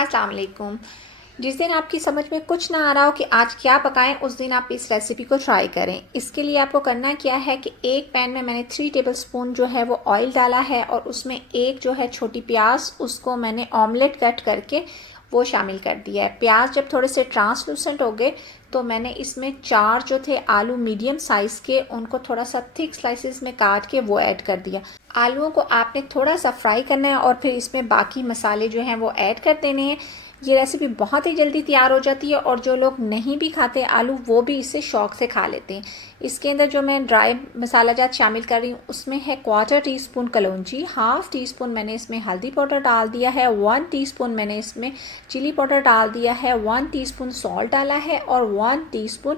अस्सलाम वालेकुम। जिस दिन आपकी समझ में कुछ ना आ रहा हो कि आज क्या पकाएं, उस दिन आप इस रेसिपी को ट्राई करें। इसके लिए आपको करना क्या है कि एक पैन में मैंने 3 टेबलस्पून जो है वो ऑयल डाला है और उसमें एक जो है छोटी प्याज, उसको मैंने ऑमलेट कट करके वो शामिल कर दिया है। प्याज जब थोड़े से ट्रांसलूसेंट हो गए तो मैंने इसमें 4 जो थे आलू मीडियम साइज़ के, उनको थोड़ा सा थिक स्लाइसेस में काट के वो ऐड कर दिया। आलूओं को आपने थोड़ा सा फ्राई करना है और फिर इसमें बाकी मसाले जो हैं वो ऐड कर देने हैं। ये रेसिपी बहुत ही जल्दी तैयार हो जाती है और जो लोग नहीं भी खाते आलू वो भी इसे शौक से खा लेते हैं। इसके अंदर जो मैं ड्राई मसाला जात शामिल कर रही हूँ उसमें है 1/4 टीस्पून कलौंजी, 1/2 टीस्पून मैंने इसमें हल्दी पाउडर डाल दिया है, 1 टीस्पून मैंने इसमें चिली पाउडर डाल दिया है, 1 टीस्पून सॉल्ट डाला है और 1 टीस्पून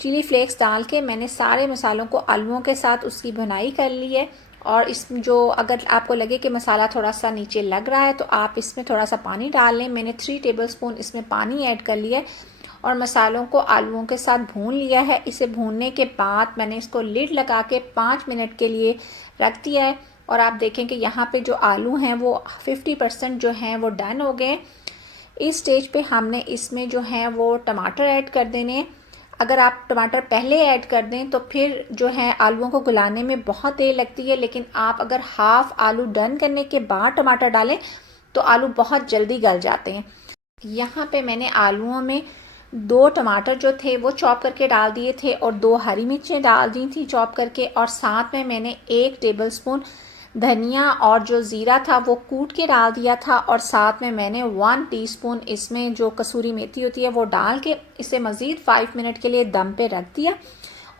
चिली फ्लेक्स डाल के मैंने सारे मसालों को आलूओं के साथ उसकी भुनाई कर ली है। और इसमें जो अगर आपको लगे कि मसाला थोड़ा सा नीचे लग रहा है तो आप इसमें थोड़ा सा पानी डाल लें। मैंने 3 टेबलस्पून इसमें पानी ऐड कर लिया है और मसालों को आलूओं के साथ भून लिया है। इसे भूनने के बाद मैंने इसको लिड लगा के 5 मिनट के लिए रख दिया है और आप देखें कि यहाँ पे जो आलू हैं वो 50% जो हैं वो डन हो गए। इस स्टेज पे हमने इसमें जो है वो टमाटर ऐड कर देने हैं। अगर आप टमाटर पहले ऐड कर दें तो फिर जो है आलूओं को गलाने में बहुत देर लगती है, लेकिन आप अगर हाफ आलू डन करने के बाद टमाटर डालें तो आलू बहुत जल्दी गल जाते हैं। यहाँ पे मैंने आलूओं में 2 टमाटर जो थे वो चॉप करके डाल दिए थे और 2 हरी मिर्चें डाल दी थी चॉप करके, और साथ में मैंने 1 टेबलस्पून धनिया और जो ज़ीरा था वो कूट के डाल दिया था और साथ में मैंने 1 टीस्पून इसमें जो कसूरी मेथी होती है वो डाल के इसे मज़ीद 5 मिनट के लिए दम पे रख दिया।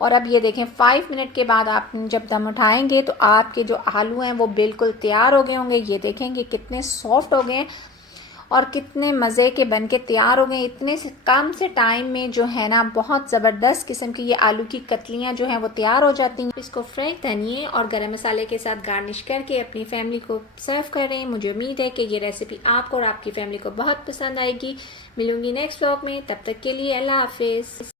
और अब ये देखें 5 मिनट के बाद आप जब दम उठाएंगे तो आपके जो आलू हैं वो बिल्कुल तैयार हो गए होंगे। ये देखेंगे कितने सॉफ्ट हो गए हैं और कितने मज़े के बन के तैयार हो गए। इतने से कम से टाइम में जो है ना बहुत ज़बरदस्त किस्म की ये आलू की कतलियाँ जो हैं वो तैयार हो जाती हैं। इसको फ्रेश धनिए और गरम मसाले के साथ गार्निश करके अपनी फैमिली को सर्व करें। मुझे उम्मीद है कि ये रेसिपी आपको और आपकी फैमिली को बहुत पसंद आएगी। मिलूंगी नेक्स्ट व्लॉग में, तब तक के लिए अल्लाह हाफिज़।